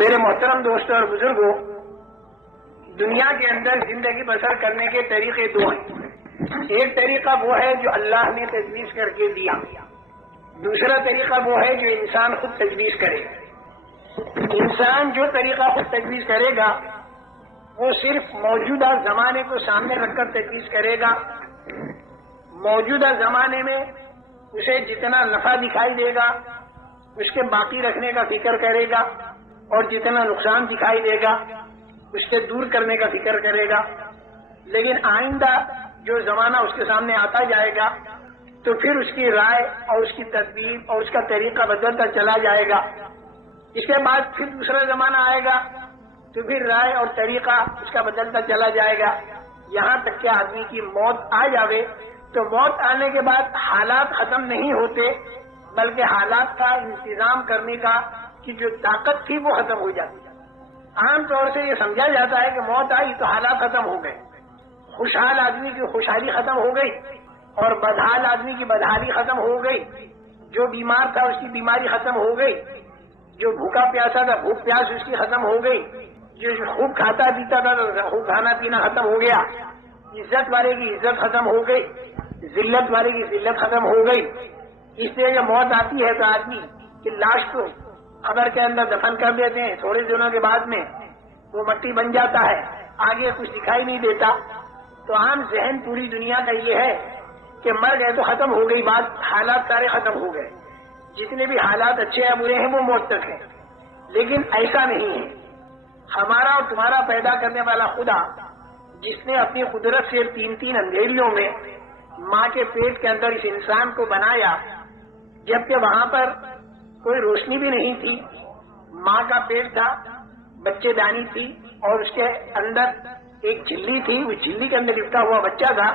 میرے محترم دوستوں اور بزرگوں، دنیا کے اندر زندگی بسر کرنے کے طریقے دو ہیں۔ ایک طریقہ وہ ہے جو اللہ نے تجویز کر کے دیا، دوسرا طریقہ وہ ہے جو انسان خود تجویز کرے۔ انسان جو طریقہ خود تجویز کرے گا وہ صرف موجودہ زمانے کو سامنے رکھ کر تجویز کرے گا۔ موجودہ زمانے میں اسے جتنا نفع دکھائی دے گا اس کے باقی رکھنے کا فکر کرے گا، اور جتنا نقصان دکھائی دے گا اس کے دور کرنے کا فکر کرے گا۔ لیکن آئندہ جو زمانہ اس کے سامنے آتا جائے گا تو پھر اس کی رائے اور اس کی تدبیر اور اس کا طریقہ بدلتا چلا جائے گا۔ اس کے بعد پھر دوسرا زمانہ آئے گا تو پھر رائے اور طریقہ اس کا بدلتا چلا جائے گا، یہاں تک کہ آدمی کی موت آ جاوے تو موت آنے کے بعد حالات ختم نہیں ہوتے، بلکہ حالات کا انتظام کرنے کا کی جو طاقت تھی وہ ختم ہو جاتی ہے۔ عام طور سے یہ سمجھا جاتا ہے کہ موت آئی تو حالات ختم ہو گئے، خوشحال آدمی کی خوشحالی ختم ہو گئی اور بدحال آدمی کی بدحالی ختم ہو گئی، جو بیمار تھا اس کی بیماری ختم ہو گئی، جو بھوکا پیاسا تھا بھوک پیاس اس کی ختم ہو گئی، جو خوب کھاتا پیتا تھا تو خوب کھانا پینا ختم ہو گیا، عزت والے کی عزت ختم ہو گئی، ذلت والے کی ذلت ختم ہو گئی۔ اس لیے جب موت آتی ہے تو آدمی کی لاش کو قبر کے اندر دفن کر دیتے ہیں، تھوڑے دنوں کے بعد میں وہ مٹی بن جاتا ہے، آگے کچھ دکھائی نہیں دیتا۔ تو عام ذہن پوری دنیا کا یہ ہے کہ مر گئے تو ختم ہو گئی بات، حالات سارے ختم ہو گئے، جتنے بھی حالات اچھے یا برے ہیں وہ موت تک ہیں۔ لیکن ایسا نہیں ہے۔ ہمارا اور تمہارا پیدا کرنے والا خدا، جس نے اپنی قدرت سے تین اندھیریوں میں ماں کے پیٹ کے اندر اس انسان کو بنایا، جبکہ وہاں پر کوئی روشنی بھی نہیں تھی، ماں کا پیٹ تھا، بچے دانی تھی اور اس کے اندر ایک جھلی تھی، اس جھلی کے اندر لپٹا ہوا بچہ تھا،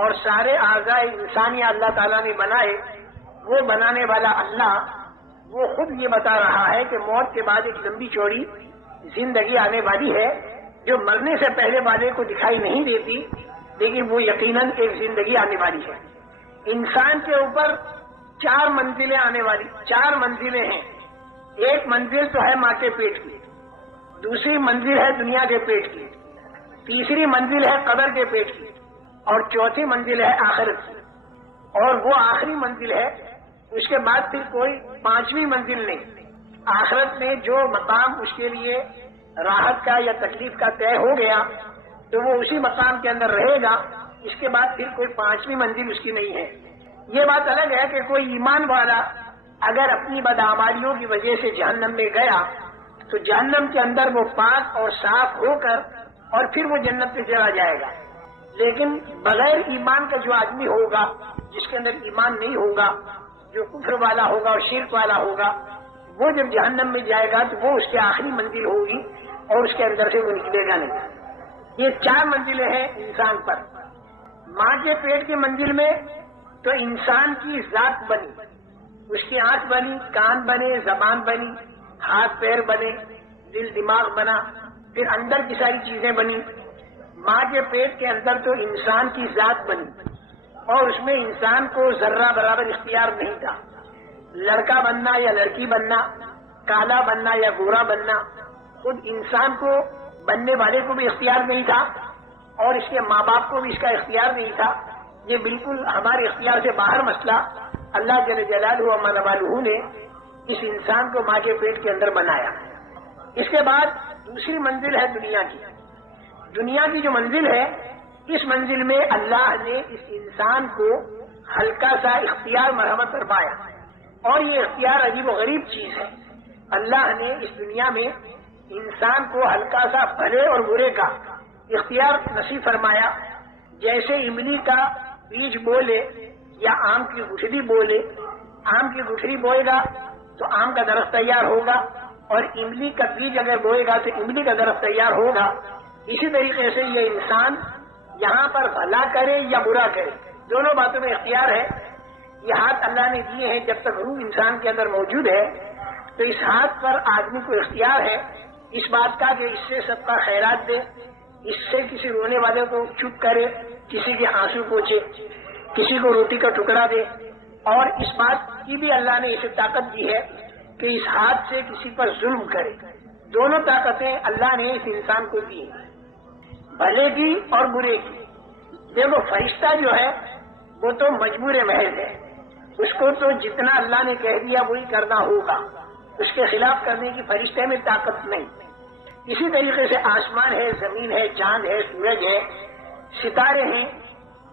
اور سارے اعضاء انسانی اللہ تعالیٰ نے بنائے۔ وہ بنانے والا اللہ وہ خود یہ بتا رہا ہے کہ موت کے بعد ایک لمبی چوڑی زندگی آنے والی ہے جو مرنے سے پہلے والے کو دکھائی نہیں دیتی، لیکن وہ یقیناً ایک زندگی آنے والی ہے۔ انسان کے اوپر 4 منزلیں آنے والی، 4 منزلیں ہیں۔ ایک منزل تو ہے ماں کے پیٹ کی، دوسری منزل ہے دنیا کے پیٹ کی، تیسری منزل ہے قبر کے پیٹ کی، اور چوتھی منزل ہے آخرت کی، اور وہ آخری منزل ہے۔ اس کے بعد پھر کوئی 5ویں منزل نہیں۔ آخرت میں جو مقام اس کے لیے راحت کا یا تکلیف کا طے ہو گیا تو وہ اسی مقام کے اندر رہے گا، اس کے بعد پھر کوئی 5ویں منزل اس کی نہیں ہے۔ یہ بات الگ ہے کہ کوئی ایمان والا اگر اپنی بدعمالیوں کی وجہ سے جہنم میں گیا تو جہنم کے اندر وہ پاک اور صاف ہو کر اور پھر وہ جنت میں چلا جائے گا۔ لیکن بغیر ایمان کا جو آدمی ہوگا، جس کے اندر ایمان نہیں ہوگا، جو کفر والا ہوگا اور شرک والا ہوگا، وہ جب جہنم میں جائے گا تو وہ اس کی آخری منزل ہوگی اور اس کے اندر سے وہ نکلے گا نہیں۔ یہ 4 منزلیں ہیں انسان پر۔ ماں کے پیٹ کی منزل میں تو انسان کی ذات بنی، اس کی آنکھ بنی، کان بنے، زبان بنی، ہاتھ پیر بنے، دل دماغ بنا، پھر اندر کی ساری چیزیں بنی۔ ماں کے پیٹ کے اندر تو انسان کی ذات بنی اور اس میں انسان کو ذرہ برابر اختیار نہیں تھا، لڑکا بننا یا لڑکی بننا، کالا بننا یا گورا بننا، خود انسان کو بننے والے کو بھی اختیار نہیں تھا اور اس کے ماں باپ کو بھی اس کا اختیار نہیں تھا۔ یہ بالکل ہمارے اختیار سے باہر مسئلہ اللہ جل جلالہ و عز والہ نے اس انسان کو ماں کے پیٹ کے اندر بنایا۔ اس کے بعد دوسری منزل ہے دنیا کی۔ دنیا کی جو منزل ہے، اس منزل میں اللہ نے اس انسان کو ہلکا سا اختیار مرحمت فرمایا، اور یہ اختیار عجیب و غریب چیز ہے۔ اللہ نے اس دنیا میں انسان کو ہلکا سا بھلے اور برے کا اختیار نصیب فرمایا۔ جیسے املی کا بیج بولے یا آم کی گٹھلی بولے، آم کی گٹھلی بوئے گا تو آم کا درخت تیار ہوگا، اور املی کا بیج اگر بوئے گا تو املی کا درخت تیار ہوگا۔ اسی طریقے سے یہ انسان یہاں پر بھلا کرے یا برا کرے، دونوں باتوں میں اختیار ہے۔ یہ ہاتھ اللہ نے دیے ہیں، جب تک روح انسان کے اندر موجود ہے تو اس ہاتھ پر آدمی کو اختیار ہے اس بات کا کہ اس سے سب کا خیرات دے، اس سے کسی رونے والے کو چپ کرے، کسی کے آنسو پوچھے، کسی کو روٹی کا ٹکڑا دے، اور اس بات کی بھی اللہ نے اسے طاقت دی ہے کہ اس ہاتھ سے کسی پر ظلم کرے، دونوں طاقتیں اللہ نے اس انسان کو دی، بھلے کی اور برے کی۔ دیکھو فرشتہ جو ہے وہ تو مجبور محض ہے، اس کو تو جتنا اللہ نے کہہ دیا وہی کرنا ہوگا، اس کے خلاف کرنے کی فرشتے میں طاقت نہیں۔ اسی طریقے سے آسمان ہے، زمین ہے، چاند ہے، سورج ہے، ستارے ہیں،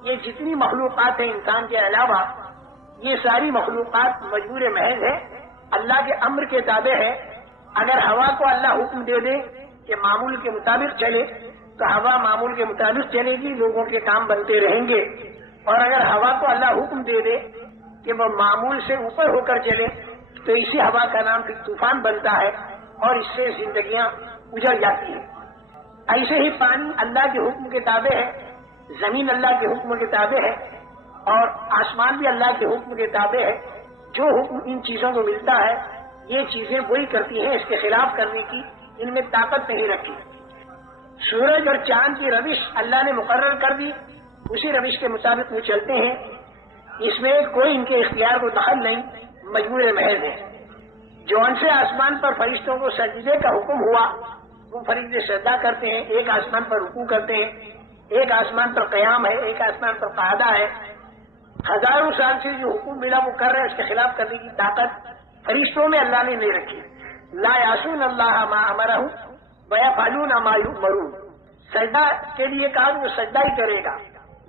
یہ جتنی مخلوقات ہیں انسان کے علاوہ، یہ ساری مخلوقات مجبور محض ہے، اللہ کے امر کے تابع ہے۔ اگر ہوا کو اللہ حکم دے دے کہ معمول کے مطابق چلے تو ہوا معمول کے مطابق چلے گی، لوگوں کے کام بنتے رہیں گے، اور اگر ہوا کو اللہ حکم دے دے کہ وہ معمول سے اوپر ہو کر چلے تو اسی ہوا کا نام پھر طوفان بنتا ہے اور اس سے زندگیاں اجڑ جاتی ہیں۔ ایسے ہی پانی اللہ کے حکم کے تابع ہے، زمین اللہ کے حکم کے تابع ہے، اور آسمان بھی اللہ کے حکم کے تابع ہے۔ جو حکم ان چیزوں کو ملتا ہے یہ چیزیں وہی کرتی ہیں، اس کے خلاف کرنے کی ان میں طاقت نہیں رکھی۔ سورج اور چاند کی روش اللہ نے مقرر کر دی، اسی روش کے مطابق وہ چلتے ہیں، اس میں کوئی ان کے اختیار کو دخل نہیں، مجبور محض ہے۔ جون سے آسمان پر فرشتوں کو سجدے کا حکم ہوا وہ فرشتے سجدہ کرتے ہیں، ایک آسمان پر رکوع کرتے ہیں، ایک آسمان پر قیام ہے، ایک آسمان پر قعدہ ہے۔ ہزاروں سال سے جو حکم ملا وہ کر رہے ہیں، اس کے خلاف کرنے کی طاقت فرشتوں میں اللہ نے نہیں رکھی۔ لا یعصون اللہ ما امرہم ویفعلون ما یؤمرون، سجدہ کے لیے کہا وہ سجدہ ہی کرے گا،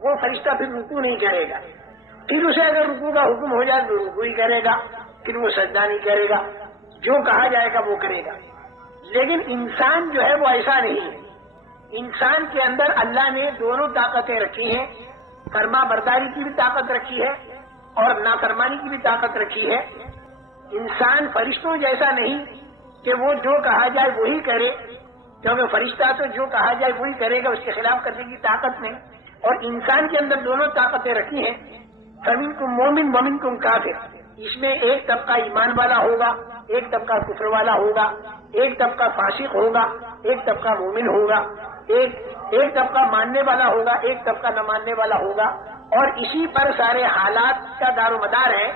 وہ فرشتہ پھر رکوع نہیں کرے گا، پھر اسے اگر رکوع کا حکم ہو جائے تو رکوع ہی کرے گا، پھر وہ سجدہ نہیں کرے گا، جو کہا جائے گا وہ کرے گا۔ لیکن انسان جو ہے وہ ایسا نہیں ہے، انسان کے اندر اللہ نے دونوں طاقتیں رکھی ہیں، فرما برداری کی بھی طاقت رکھی ہے اور نافرمانی کی بھی طاقت رکھی ہے۔ انسان فرشتوں جیسا نہیں کہ وہ جو کہا جائے وہی کرے، کیونکہ فرشتہ تو جو کہا جائے وہی کرے گا، اس کے خلاف کرنے کی طاقت نہیں، اور انسان کے اندر دونوں طاقتیں رکھی ہیں۔ فمنکم مومن ومنکم کافر، اس میں ایک طبقہ ایمان والا ہوگا، ایک طبقہ کفر والا ہوگا، ایک طبقہ فاسق ہوگا، ایک طبقہ مومن ہوگا، ایک طبقہ ماننے والا ہوگا، ایک طبقہ نہ ماننے والا ہوگا، اور اسی پر سارے حالات کا دار و مدار ہے،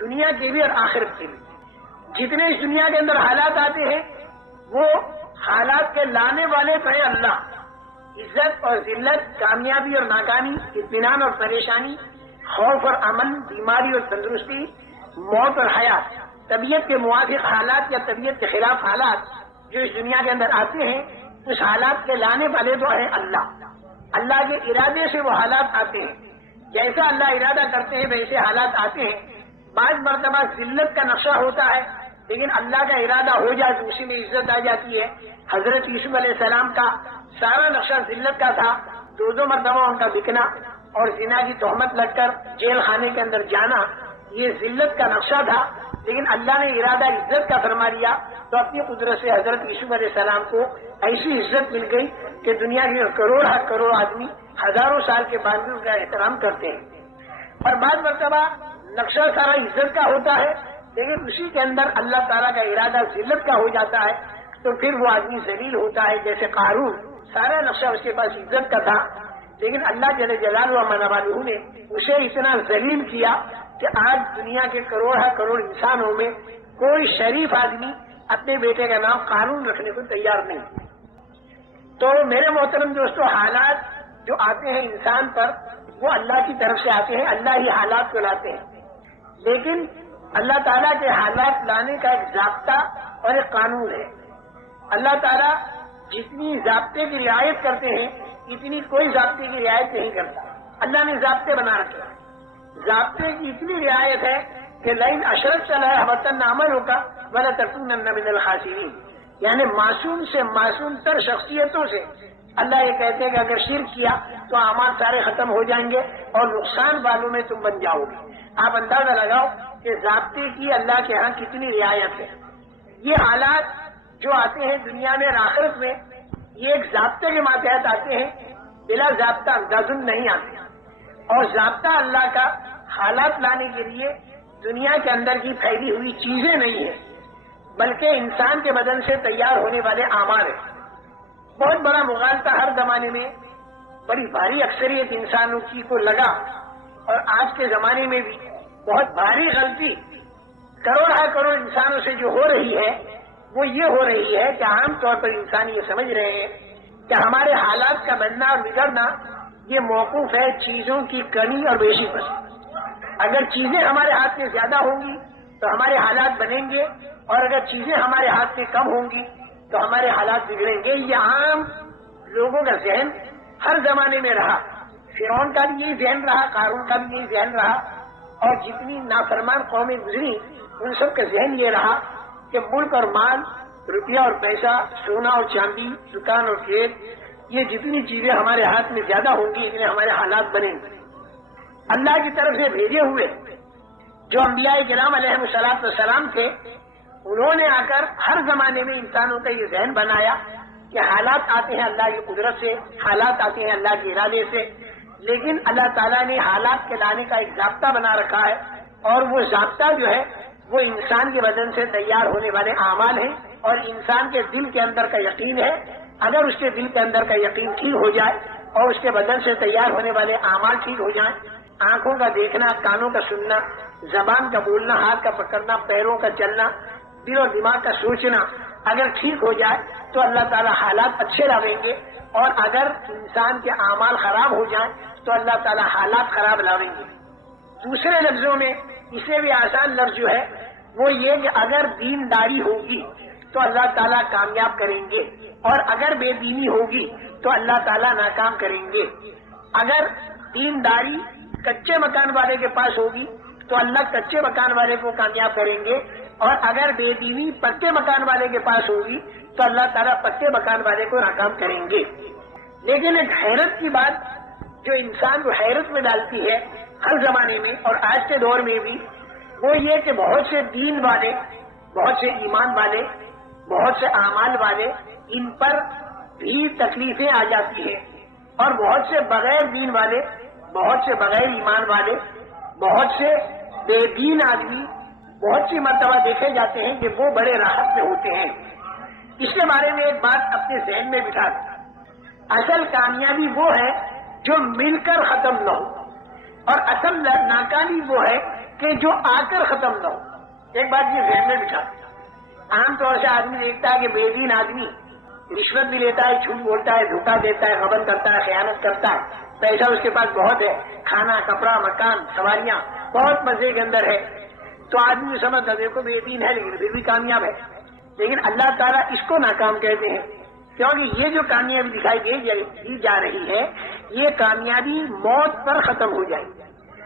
دنیا کے بھی اور آخرت کے بھی۔ جتنے اس دنیا کے اندر حالات آتے ہیں وہ حالات کے لانے والے تو ہے اللہ۔ عزت اور ذلت، کامیابی اور ناکامی، اطمینان اور پریشانی، خوف اور امن، بیماری اور تندرستی، موت اور حیات، طبیعت کے موافق حالات یا طبیعت کے خلاف حالات جو اس دنیا کے اندر آتے ہیں، اس حالات کے لانے والے تو ہے اللہ۔ اللہ کے ارادے سے وہ حالات آتے ہیں، جیسا اللہ ارادہ کرتے ہیں ویسے حالات آتے ہیں۔ بعض مرتبہ ذلت کا نقشہ ہوتا ہے لیکن اللہ کا ارادہ ہو جائے تو اسی میں عزت آ جاتی ہے۔ حضرت یوسف علیہ السلام کا سارا نقشہ ذلت کا تھا، دو مرتبہ ان کا بکنا اور زنا کی تہمت لگ کر جیل خانے کے اندر جانا، یہ ذلت کا نقشہ تھا، لیکن اللہ نے ارادہ عزت کا فرما دیا تو اپنی قدرت سے حضرت یوسف علیہ السلام کو ایسی عزت مل گئی کہ دنیا کے کروڑ آدمی ہزاروں سال کے بعد بھی ان کا احترام کرتے ہیں۔ اور بعض مرتبہ نقشہ سارا عزت کا ہوتا ہے لیکن اسی کے اندر اللہ تعالیٰ کا ارادہ ذلت کا ہو جاتا ہے تو پھر وہ آدمی ذلیل ہوتا ہے۔ جیسے قارون، سارا نقشہ اس کے پاس عزت کا تھا لیکن اللہ جل جلالہ و منوالہ نے اسے اتنا ذلیل کیا کہ آج دنیا کے کروڑ انسانوں میں کوئی شریف آدمی اپنے بیٹے کا نام قارون رکھنے کو تیار نہیں۔ تو میرے محترم دوستو، حالات جو آتے ہیں انسان پر وہ اللہ کی طرف سے آتے ہیں، اللہ ہی حالات کو لاتے ہیں، لیکن اللہ تعالیٰ کے حالات لانے کا ایک ضابطہ اور ایک قانون ہے۔ اللہ تعالیٰ جتنی ضابطے کی رعایت کرتے ہیں اتنی کوئی ضابطے کی رعایت نہیں کرتا۔ اللہ نے ضابطے بنا رکھے، ضابطے کی اتنی رعایت ہے کہ لئن اشرکت لَيَحْبَطَنَّ عَمَلُكَ وَلَتَكُونَنَّ مِنَ الْخَاسِرِينَ، یعنی معصوم سے معصوم تر شخصیتوں سے اللہ یہ کہتے ہیں کہ اگر شرک کیا تو اعمال سارے ختم ہو جائیں گے اور نقصان والوں میں تم بن جاؤ گے۔ آپ اندازہ لگاؤ کہ ضابطے کی اللہ کے ہاں کتنی رعایت ہے۔ یہ حالات جو آتے ہیں دنیا میں اور آخرت میں یہ ایک ضابطے کے ماتحت آتے ہیں، بلا ضابطہ اندازن نہیں آتے، اور ضابطہ اللہ کا حالات لانے کے لیے دنیا کے اندر کی پھیلی ہوئی چیزیں نہیں ہیں بلکہ انسان کے بدن سے تیار ہونے والے اعمال ہیں۔ بہت بڑا مغالطہ ہر زمانے میں بڑی بھاری اکثریت انسانوں کی کو لگا، اور آج کے زمانے میں بھی بہت بھاری غلطی کروڑ انسانوں سے جو ہو رہی ہے وہ یہ ہو رہی ہے کہ عام طور پر انسان یہ سمجھ رہے ہیں کہ ہمارے حالات کا بننا اور بگڑنا یہ موقوف ہے چیزوں کی کمی اور بیشی پر. اگر چیزیں ہمارے ہاتھ میں زیادہ ہوں گی تو ہمارے حالات بنیں گے، اور اگر چیزیں ہمارے ہاتھ میں کم ہوں گی تو ہمارے حالات بگڑیں گے. یہ عام لوگوں کا ذہن ہر زمانے میں رہا. فرعون کا بھی یہی ذہن رہا، قارون کا بھی یہی ذہن رہا، اور جتنی نافرمان قومیں گزری ان سب کا ذہن یہ رہا کہ ملک اور مال، روپیہ اور پیسہ، سونا اور چاندی، دکان اور کھیت، یہ جتنی چیزیں ہمارے ہاتھ میں زیادہ ہوں گی اتنے ہمارے حالات بنیں گے. اللہ کی طرف سے بھیجے ہوئے جو انبیاء کرام علیہ السلام تھے، انہوں نے آ کر ہر زمانے میں انسانوں کا یہ ذہن بنایا کہ حالات آتے ہیں اللہ کی قدرت سے، حالات آتے ہیں اللہ کے ارادے سے، لیکن اللہ تعالیٰ نے حالات کے لانے کا ایک ضابطہ بنا رکھا ہے، اور وہ ضابطہ جو ہے وہ انسان کے بدن سے تیار ہونے والے اعمال ہیں، اور انسان کے دل کے اندر کا یقین ہے. اگر اس کے دل کے اندر کا یقین ٹھیک ہو جائے اور اس کے بدن سے تیار ہونے والے اعمال ٹھیک ہو جائیں، آنکھوں کا دیکھنا، کانوں کا سننا، زبان کا بولنا، ہاتھ کا پکڑنا، پیروں کا چلنا، دل اور دماغ کا سوچنا اگر ٹھیک ہو جائے تو اللہ تعالیٰ حالات اچھے لاویں گے، اور اگر انسان کے اعمال خراب ہو جائیں تو اللہ تعالیٰ حالات خراب لاویں گے. دوسرے لفظوں میں اس سے بھی آسان لفظ جو ہے وہ یہ کہ اگر دینداری ہوگی تو اللہ تعالیٰ کامیاب کریں گے، اور اگر بے دینی ہوگی تو اللہ تعالیٰ ناکام کریں گے. اگر دینداری کچے مکان والے کے پاس ہوگی تو اللہ کچے مکان والے کو کامیاب کریں گے، اور اگر بے دینی پکے مکان والے کے پاس ہوگی تو اللہ تعالیٰ پکے مکان والے کو ناکام کریں گے. لیکن ایک حیرت کی بات جو انسان کو حیرت میں ڈالتی ہے ہر زمانے میں اور آج کے دور میں بھی، وہ یہ کہ بہت سے دین والے، بہت سے ایمان والے، بہت سے اعمال والے، ان پر بھی تکلیفیں آ جاتی ہیں، اور بہت سے بغیر دین والے، بہت سے بغیر ایمان والے، بہت سے بے دین آدمی بہت سی مرتبہ دیکھے جاتے ہیں کہ وہ بڑے راحت میں ہوتے ہیں. اس کے بارے میں ایک بات اپنے ذہن میں بٹھا دیں. اصل کامیابی وہ ہے جو مل کر ختم نہ ہو، اور اصل ناکامی وہ ہے کہ جو آ کر ختم نہ ہو. ایک بات یہ ذہن میں بٹھا دیں. عام طور سے آدمی دیکھتا ہے کہ بے دین آدمی رشوت بھی لیتا ہے، جھوٹ بولتا ہے، دھوکہ دیتا ہے، غبن کرتا ہے، خیانت کرتا ہے، پیسہ اس کے پاس بہت ہے، کھانا، کپڑا، مکان، سواریاں بہت مزے کے اندر ہے، تو آدمی سمجھتا ہے دیکھو بے دین ہے لیکن پھر بھی کامیاب ہے. لیکن اللہ تعالیٰ اس کو ناکام کہتے ہیں، کیونکہ یہ جو کامیابی دکھائی دی جا رہی ہے یہ کامیابی موت پر ختم ہو جائے گی،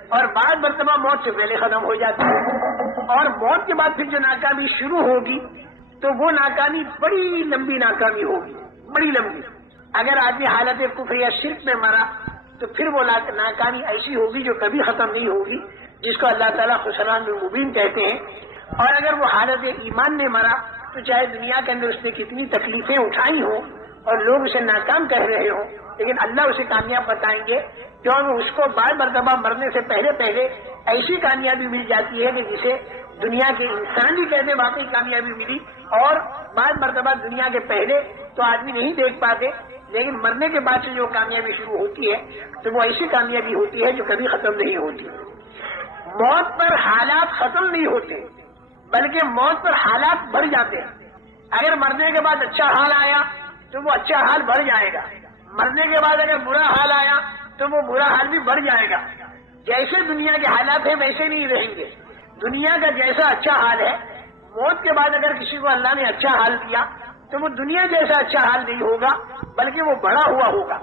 اور بعض مرتبہ موت سے پہلے ختم ہو جاتی ہے، اور موت کے بعد پھر جو ناکامی شروع ہوگی تو وہ ناکامی بڑی لمبی ناکامی ہوگی، بڑی لمبی. اگر آدمی حالت کفر یا شرک میں مرا تو پھر وہ ناکامی ایسی ہوگی جو کبھی ختم نہیں ہوگی، جس کو اللہ تعالیٰ خسران المبین کہتے ہیں. اور اگر وہ حالت ایمان میں مرا تو چاہے دنیا کے اندر اس نے کتنی تکلیفیں اٹھائی ہوں اور لوگ اسے ناکام کہہ رہے ہوں، لیکن اللہ اسے کامیاب بتائیں گے، کیونکہ اس کو بعض مرتبہ مرنے سے پہلے پہلے ایسی کامیابی مل جاتی ہے کہ جسے دنیا کے انسان بھی کہتے واقعی کامیابی ملی، اور بعض مرتبہ دنیا کے پہلے تو آدمی نہیں دیکھ پاتے، لیکن مرنے کے بعد سے جو کامیابی شروع ہوتی ہے تو وہ ایسی کامیابی ہوتی ہے جو کبھی ختم نہیں ہوتی. موت پر حالات ختم نہیں ہوتے بلکہ موت پر حالات بڑھ جاتے ہیں. اگر مرنے کے بعد اچھا حال آیا تو وہ اچھا حال بڑھ جائے گا، مرنے کے بعد اگر برا حال آیا تو وہ برا حال بھی بڑھ جائے گا. جیسے دنیا کے حالات ہیں ویسے نہیں رہیں گے. دنیا کا جیسا اچھا حال ہے، موت کے بعد اگر کسی کو اللہ نے اچھا حال دیا تو وہ دنیا جیسا اچھا حال نہیں ہوگا بلکہ وہ بڑا ہوا ہوگا.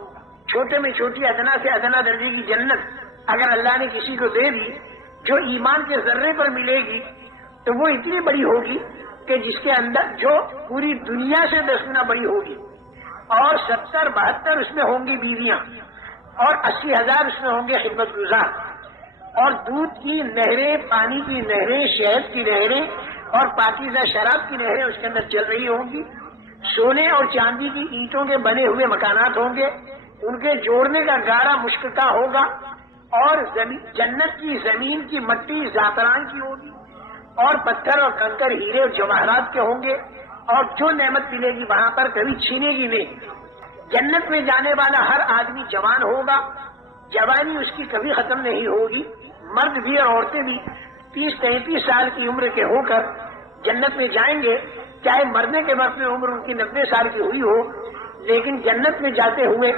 چھوٹے میں چھوٹی ادنا سے ادنا درجے کی جنت اگر اللہ نے کسی کو دے دی جو ایمان کے ذرے پر ملے گی تو وہ اتنی بڑی ہوگی کہ جس کے اندر جو پوری دنیا سے 10 گنا بڑی ہوگی، اور 70-72 اس میں ہوں گی بیویاں، اور 80,000 اس میں ہوں گے خدمت گزار، اور دودھ کی نہریں، پانی کی نہریں، شہد کی نہریں اور پاکیزہ شراب کی نہریں اس کے اندر چل رہی ہوں گی. سونے اور چاندی کی اینٹوں کے بنے ہوئے مکانات ہوں گے، ان کے جوڑنے کا گاڑا مشک کا ہوگا، اور جنت کی زمین کی مٹی زعفران کی ہوگی، اور پتھر اور کنکر ہیرے اور جواہرات کے ہوں گے، اور جو نعمت ملے گی وہاں پر کبھی چھینے گی نہیں. جنت میں جانے والا ہر آدمی جوان ہوگا، جوانی اس کی کبھی ختم نہیں ہوگی. مرد بھی اور عورتیں بھی 30-33 سال کی عمر کے ہو کر جنت میں جائیں گے چاہے مرنے کے وقت میں عمر ان کی 90 سال کی ہوئی ہو، لیکن جنت میں جاتے ہوئے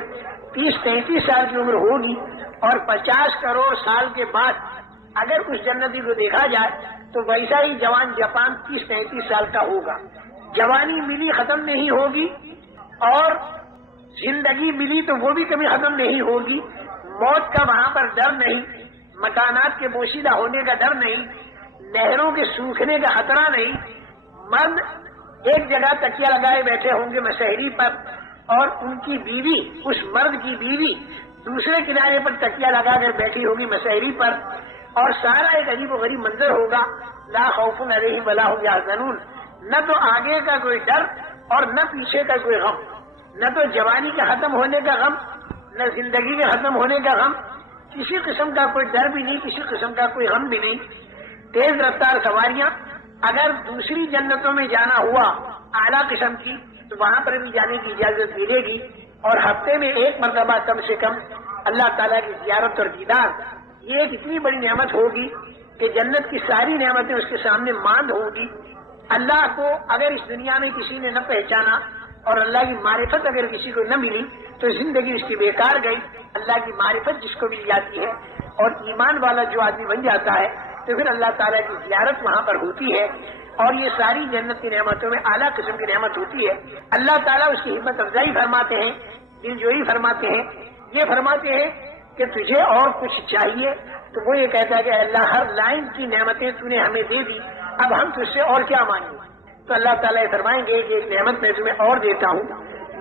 30-33 سال کی عمر ہوگی، اور 50 کروڑ سال کے بعد اگر اس جنتی کو دیکھا جائے تو ویسا ہی جوان جاپان 30-33 سال کا ہوگا۔ جوانی ملی ختم نہیں ہوگی، اور زندگی ملی تو وہ بھی کبھی ختم نہیں ہوگی۔ موت کا وہاں پر ڈر نہیں، مکانات کے بوسیدہ ہونے کا ڈر نہیں، نہروں کے سوکھنے کا خطرہ نہیں۔ مرد ایک جگہ تکیہ لگائے بیٹھے ہوں گے مسحری پر، اور ان کی بیوی، اس مرد کی بیوی دوسرے کنارے پر تکیہ لگا کر بیٹھی ہوگی مسحری پر، اور سارا ایک عجیب و غریب منظر ہوگا۔ لا خوف علیہم ولا هم یحزنون، نہ تو آگے کا کوئی ڈر اور نہ پیچھے کا کوئی غم، نہ تو جوانی کے ختم ہونے کا غم، نہ زندگی کے ختم ہونے کا غم، کسی قسم کا کوئی ڈر بھی نہیں، کسی قسم کا کوئی غم بھی نہیں۔ تیز رفتار سواریاں، اگر دوسری جنتوں میں جانا ہوا اعلیٰ قسم کی تو وہاں پر بھی جانے کی اجازت ملے گی، اور ہفتے میں ایک مرتبہ کم سے کم اللہ تعالیٰ کی زیارت اور دیدار، یہ ایک اتنی بڑی نعمت ہوگی کہ جنت کی ساری نعمتیں اس کے سامنے ماند ہوں گی۔ اللہ کو اگر اس دنیا میں کسی نے نہ پہچانا اور اللہ کی معرفت اگر کسی کو نہ ملی تو زندگی اس کی بیکار گئی۔ اللہ کی معرفت جس کو مل جاتی ہے اور ایمان والا جو آدمی بن جاتا ہے تو پھر اللہ تعالیٰ کی زیارت وہاں پر ہوتی ہے، اور یہ ساری جنت کی نعمتوں میں اعلیٰ قسم کی نعمت ہوتی ہے۔ اللہ تعالیٰ اس کی ہمت افزائی فرماتے ہیں، دل جوئی فرماتے ہیں، یہ فرماتے ہیں کہ تجھے اور کچھ چاہیے؟ تو وہ یہ کہتا ہے کہ اللہ ہر لائن کی نعمتیں تو نے ہمیں دے دی، اب ہم تجھ سے اور کیا مانگیں؟ تو اللہ تعالیٰ یہ فرمائیں گے کہ ایک نعمت میں تمہیں اور دیتا ہوں،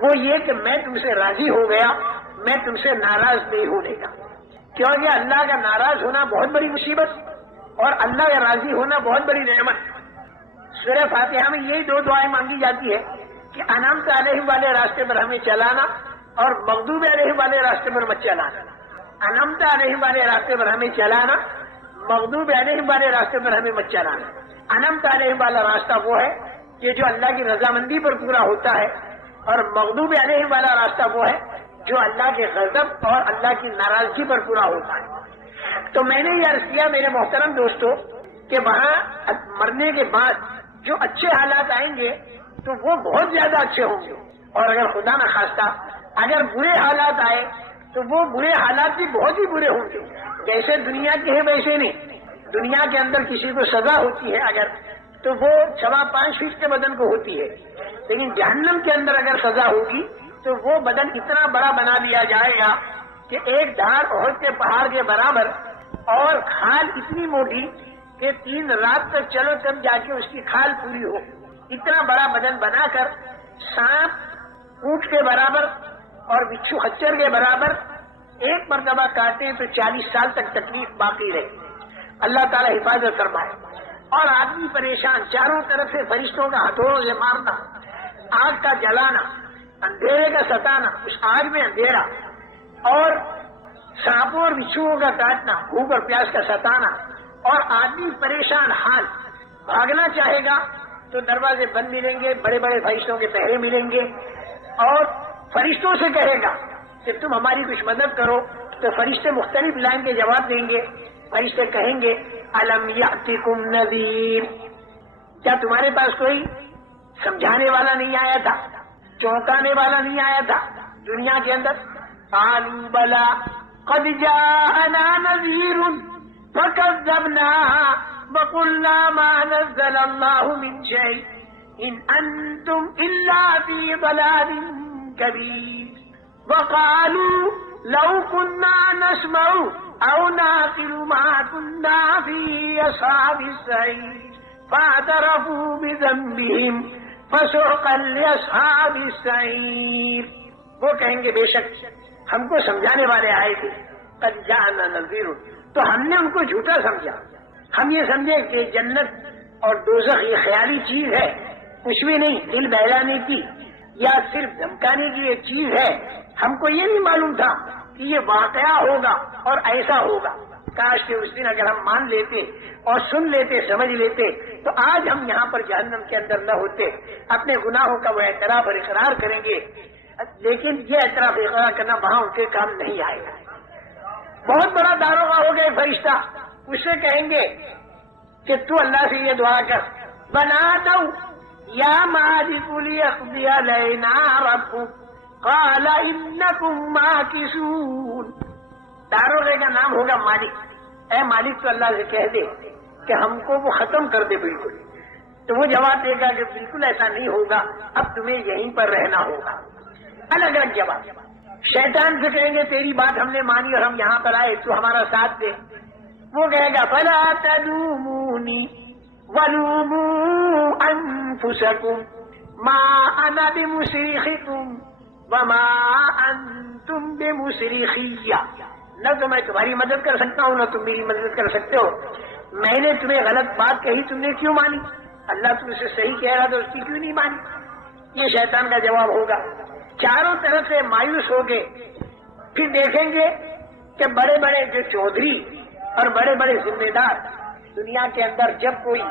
وہ یہ کہ میں تم سے راضی ہو گیا، میں تم سے ناراض نہیں ہونے کا۔ کیونکہ اللہ کا ناراض ہونا بہت بڑی مصیبت اور اللہ کا راضی ہونا بہت بڑی نعمت۔ سورہ فاتحہ میں یہی دو دعائیں مانگی جاتی ہے کہ انعمت علیہم والے راستے پر ہمیں چلانا اور مغضوب علیہم والے راستے پر مت چلانا۔ انعمت علیہم والے راستے پر ہمیں چلانا، مغضوب علیہم والے راستے پر ہمیں مت چلانا۔ انعمت علیہم والا راستہ وہ ہے کہ جو اللہ کی رضامندی پر پورا ہوتا ہے، اور مغضوب علیہم والا راستہ وہ ہے جو اللہ کے غضب اور اللہ کی ناراضگی پر پورا ہوتا ہے۔ تو میں نے یہ عرض کیا میرے محترم دوستو کہ وہاں مرنے کے بعد جو اچھے حالات آئیں گے تو وہ بہت زیادہ اچھے ہوں گے، اور اگر خدا نہ خواستہ اگر برے حالات آئے تو وہ برے حالات بھی بہت ہی برے ہوں گے۔ جیسے دنیا کے ہیں ویسے نہیں۔ دنیا کے اندر کسی کو سزا ہوتی ہے اگر تو وہ 5.25 فیٹ کے بدن کو ہوتی ہے، لیکن جہنم کے اندر اگر سزا ہوگی تو وہ بدن اتنا بڑا بنا دیا جائے گا کہ ایک دھار احد کے پہاڑ کے برابر، اور کھال اتنی موٹی کہ 3 رات تک چلو تب جا کے اس کی کھال پوری ہو۔ اتنا بڑا بدن بنا کر سانپ اونٹ کے برابر اور بچھو خچر کے برابر ایک مرتبہ کاٹے تو 40 سال تک تکلیف باقی رہے۔ اللہ تعالیٰ حفاظت فرمائے۔ اور آدمی پریشان، چاروں طرف سے فرشتوں کا ہتھوڑوں سے مارنا، آگ کا جلانا، اندھیرے کا ستانا، اس آگ میں اندھیرا، اور سانپوں اور بچھوؤں کا کاٹنا، بھوک اور پیاس کا ستانا، اور آدمی پریشان حال، بھاگنا چاہے گا تو دروازے بند ملیں گے، بڑے بڑے فرشتوں کے پہرے ملیں گے، اور فرشتوں سے کہے گا کہ تم ہماری کچھ مدد کرو تو فرشتے مختلف لائن کے جواب دیں گے۔ فرشتے کہیں گے الم یاتکم نذیر، کیا تمہارے پاس کوئی سمجھانے والا نہیں آیا تھا، چونکانے والا نہیں آیا تھا دنیا کے اندر؟ قالوا بلا قد جاءنا نذیر فكذبنا وقلنا ما نزل الله من شيء ان انتم الا في ضلال كبير وقالوا لو كنا نسمع او نعقل ما كنا في اصحاب السعير فاعترفوا بذنبهم فسحقا لاصحاب السعير۔ وہ کہیں گے بے شک ہم کو سمجھانے والے آئے تھے، قد جاءنا نذیر، تو ہم نے ان کو جھوٹا سمجھا۔ ہم یہ سمجھے کہ جنت اور دوزخ یہ خیالی چیز ہے، کچھ بھی نہیں، دل بہلانے کی یا صرف دھمکانے کی ایک چیز ہے۔ ہم کو یہ نہیں معلوم تھا کہ یہ واقعہ ہوگا اور ایسا ہوگا۔ کاش کہ اس دن اگر ہم مان لیتے اور سن لیتے، سمجھ لیتے، تو آج ہم یہاں پر جہنم کے اندر نہ ہوتے۔ اپنے گناہوں کا وہ اعتراف اور اقرار کریں گے، لیکن یہ اعتراف اقرار کرنا وہاں ان کے کام نہیں آئے گا۔ بہت بڑا داروغہ ہو گئے فرشتہ، اس سے کہیں گے کہ تو اللہ سے یہ دعا کر، بنا دو یا مالک لیقضی علینا ربک قال انکم ماکثون. داروغے کا نام ہوگا مالک. اے مالک تو اللہ سے کہہ دے کہ ہم کو وہ ختم کر دے بالکل. تو وہ جواب دے گا کہ بالکل ایسا نہیں ہوگا, اب تمہیں یہیں پر رہنا ہوگا. الگ الگ جواب. شیطان سے کہیں گے تیری بات ہم نے مانی اور ہم یہاں پر آئے, تو ہمارا ساتھ دے. وہ کہے گا فلا تلومونی ولوموا انفسکم ما انا بمصرخکم وما انتم بمصرخی. نہ تو میں تمہاری مدد کر سکتا ہوں نہ تم میری مدد کر سکتے ہو. میں نے تمہیں غلط بات کہی, تم نے کیوں مانی؟ اللہ تم سے صحیح کہہ رہا تو اس کی کیوں نہیں مانی؟ یہ شیطان کا جواب ہوگا. چاروں طرف سے مایوس ہو گئے. پھر دیکھیں گے کہ بڑے بڑے جو چودھری اور بڑے بڑے ذمہ دار دنیا کے اندر جب کوئی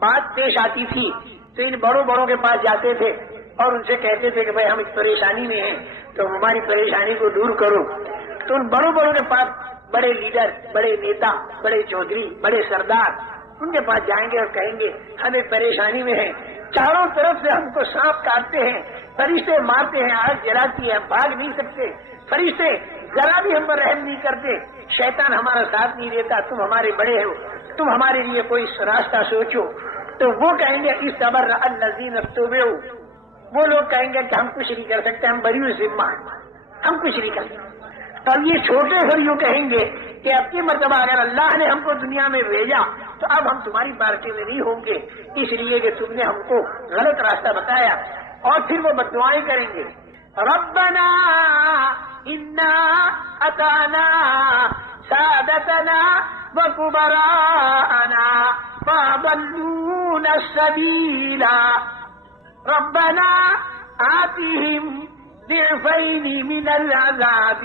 بات پیش آتی تھی تو ان بڑوں بڑوں کے پاس جاتے تھے اور ان سے کہتے تھے کہ بھائی ہم اس پریشانی میں ہیں تو ہماری پریشانی کو دور کرو. تو ان بڑوں بڑوں کے پاس بڑے لیڈر, بڑے نیتا, بڑے چودھری, بڑے سردار ان کے پاس جائیں گے اور کہیں گے ہمیں پریشانی میں ہیں, چاروں طرف سے ہم کو سانپ کاٹتے ہیں, فرشتے مارتے ہیں, آگ جلاتی ہے, ہم بھاگ نہیں سکتے, فرشتے ذرا بھی ہم پر رحم نہیں کرتے, شیطان ہمارا ساتھ نہیں دیتا, تم ہمارے بڑے ہو, تم ہمارے لیے کوئی راستہ سوچو. تو وہ کہیں گے اس صبر الذین اتبعوا, وہ لوگ کہیں گے کہ ہم کچھ نہیں کر سکتے, ہم بری ذمہ, ہم کچھ نہیں کر سکتے. تب یہ چھوٹے بھائیوں کہیں گے کہ اب کی مرتبہ اگر اللہ نے ہم کو دنیا میں بھیجا تو اب ہم تمہاری پارٹی میں نہیں ہوں گے, اس لیے کہ تم نے ہم کو غلط راستہ بتایا. اور پھر وہ بددعائیں کریں گے, ربنا انا اطعنا سادتنا وکبراءنا فاضلونا السبیل ربنا آتهم ضعفین من العذاب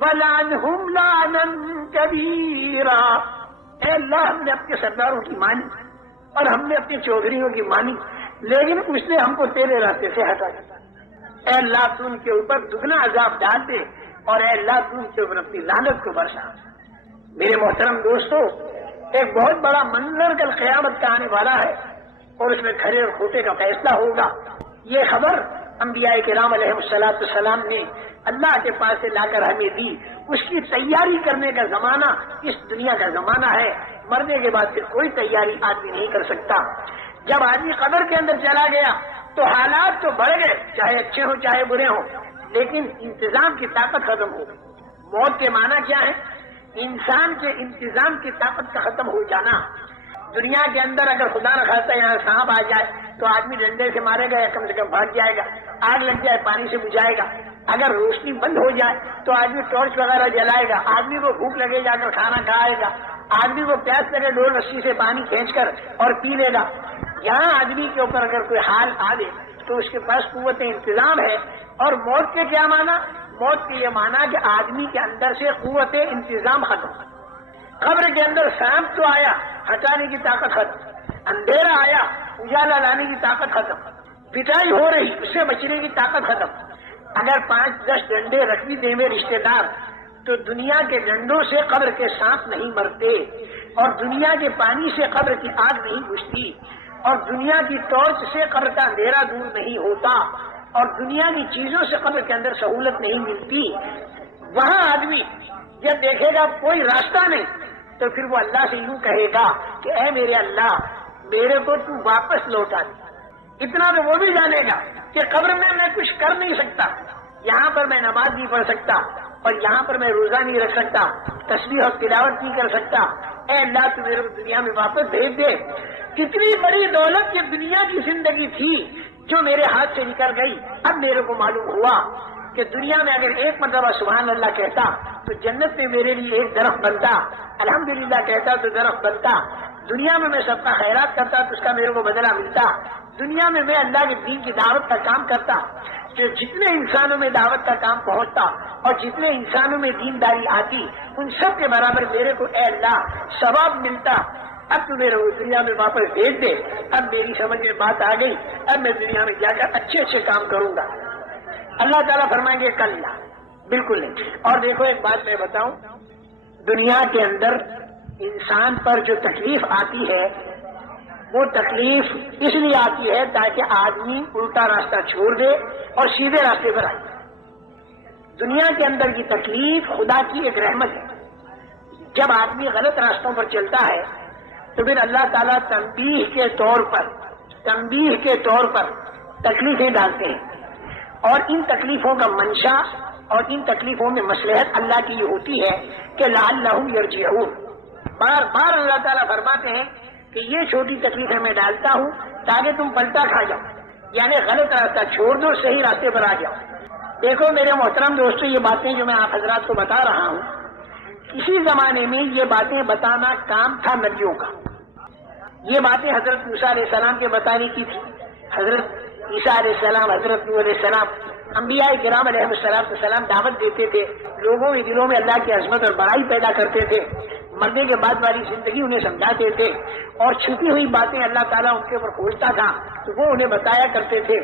ولعنهم لعنا کبیرا. اے اللہ ہم نے اپنے سرداروں کی مانی اور ہم نے اپنے چودھریوں کی مانی, لیکن اس نے ہم کو تیرے راستے سے ہٹا دیا. اے اللہ تو ان کے اوپر دگنا عذاب ڈال دے اور اے اللہ تو ان کے اوپر اپنی لعنت کو برسا. میرے محترم دوستو, ایک بہت بڑا منظر کل قیامت کا آنے والا ہے اور اس میں کھرے اور کھوٹے کا فیصلہ ہوگا. یہ خبر انبیاء کرام علیہ السلام نے اللہ کے پاس سے لا کر ہمیں دی. اس کی تیاری کرنے کا زمانہ اس دنیا کا زمانہ ہے. مرنے کے بعد پھر کوئی تیاری آدمی نہیں کر سکتا. جب آدمی قبر کے اندر چلا گیا تو حالات تو بڑھ گئے, چاہے اچھے ہوں چاہے برے ہوں, لیکن انتظام کی طاقت ختم ہو گئی. موت کے معنی کیا ہے؟ انسان کے انتظام کی طاقت کا ختم ہو جانا. دنیا کے اندر اگر خدا نہ خاصا یہاں سانپ آ جائے تو آدمی ڈنڈے سے مارے گا یا کم سے کم بھاگ جائے گا, آگ لگ جائے پانی سے بجھائے گا. اگر روشنی بند ہو جائے تو آدمی ٹارچ وغیرہ جلائے گا, آدمی کو بھوک لگے جا کر کھانا کھائے گا, آدمی کو پیاس لگے ڈول رسی سے پانی کھینچ کر اور پی لے گا. یہاں آدمی کے اوپر اگر کوئی حال آ دے تو اس کے پاس قوت انتظام ہے. اور موت کے کیا معنی؟ موت کے یہ معنی کہ آدمی کے اندر سے قوت انتظام ختم. قبر کے اندر سانپ تو آیا, ہٹانے کی طاقت ختم. اندھیرا آیا, اجالا لانے کی طاقت ختم. پٹائی ہو رہی, اس سے بچنے کی طاقت ختم. اگر 5-10 ڈنڈے رکھ بھی دیں رشتے دار تو دنیا کے ڈنڈوں سے قبر کے سانپ نہیں مرتے, اور دنیا کے پانی سے قبر کی آگ نہیں بجھتی, اور دنیا کی ٹارچ سے قبر کا اندھیرا دور نہیں ہوتا, اور دنیا کی چیزوں سے قبر کے اندر سہولت نہیں ملتی. وہاں آدمی جب دیکھے گا کوئی راستہ نہیں تو پھر وہ اللہ سے یوں کہے گا کہ اے میرے اللہ, میرے کو تو واپس لوٹا دے. اتنا تو وہ بھی جانے گا کہ قبر میں کچھ کر نہیں سکتا, یہاں پر میں نماز نہیں پڑھ سکتا اور یہاں پر میں روزہ نہیں رکھ سکتا, تسبیح اور تلاوت نہیں کر سکتا. اے اللہ تو میرے کو دنیا میں واپس بھیج دے. کتنی بڑی دولت یہ دنیا کی زندگی تھی جو میرے ہاتھ سے نکل گئی. اب میرے کو معلوم ہوا کہ دنیا میں اگر ایک مرتبہ سبحان اللہ کہتا تو جنت میں میرے لیے ایک درخت بنتا, الحمدللہ کہتا تو درخت بنتا. دنیا میں سب کا خیرات کرتا تو اس کا میرے کو بدلہ ملتا. دنیا میں اللہ کے دین کی دعوت کا کام کرتا, جو جتنے انسانوں میں دعوت کا کام پہنچتا اور جتنے انسانوں میں دینداری آتی ان سب کے برابر میرے کو اے اللہ ثواب ملتا. اب تو میرے کو دنیا میں واپس بھیج دے. اب میری سمجھ میں بات آ گئی, اب میں دنیا میں جا کر اچھے اچھے کام کروں گا. اللہ تعالیٰ فرمائیں گے کلا, بالکل نہیں. اور دیکھو ایک بات میں بتاؤں, دنیا کے اندر انسان پر جو تکلیف آتی ہے وہ تکلیف اس لیے آتی ہے تاکہ آدمی الٹا راستہ چھوڑ دے اور سیدھے راستے پر آئے۔ دنیا کے اندر کی تکلیف خدا کی ایک رحمت ہے۔ جب آدمی غلط راستوں پر چلتا ہے تو پھر اللہ تعالیٰ تنبیہ کے طور پر تکلیفیں ڈالتے ہیں، اور ان تکلیفوں کا منشا اور ان تکلیفوں میں مصلحت اللہ کی یہ ہوتی ہے کہ لعلہم یرجعون۔ بار بار اللہ تعالیٰ فرماتے ہیں کہ یہ چھوٹی تکلیفیں میں ڈالتا ہوں تاکہ تم پلٹا کھا جاؤ، یعنی غلط راستہ چھوڑ دو، صحیح راستے پر آ جاؤ۔ دیکھو میرے محترم دوستو، یہ باتیں جو میں آپ حضرات کو بتا رہا ہوں، کسی زمانے میں یہ باتیں بتانا کام تھا نبیوں کا۔ یہ باتیں حضرت موسیٰ علیہ السلام کے بتانے کی تھی۔ حضرت عیسیٰ علیہ السلام، حضرت نوح علیہ السلام، انبیاء کرام علیہ السلام دعوت دیتے تھے، لوگوں کے دلوں میں اللہ کی عظمت اور بڑائی پیدا کرتے تھے، مرنے کے بعد والی زندگی انہیں سمجھاتے تھے، اور چھپی ہوئی باتیں اللہ تعالیٰ ان کے اوپر کھولتا تھا تو وہ انہیں بتایا کرتے تھے۔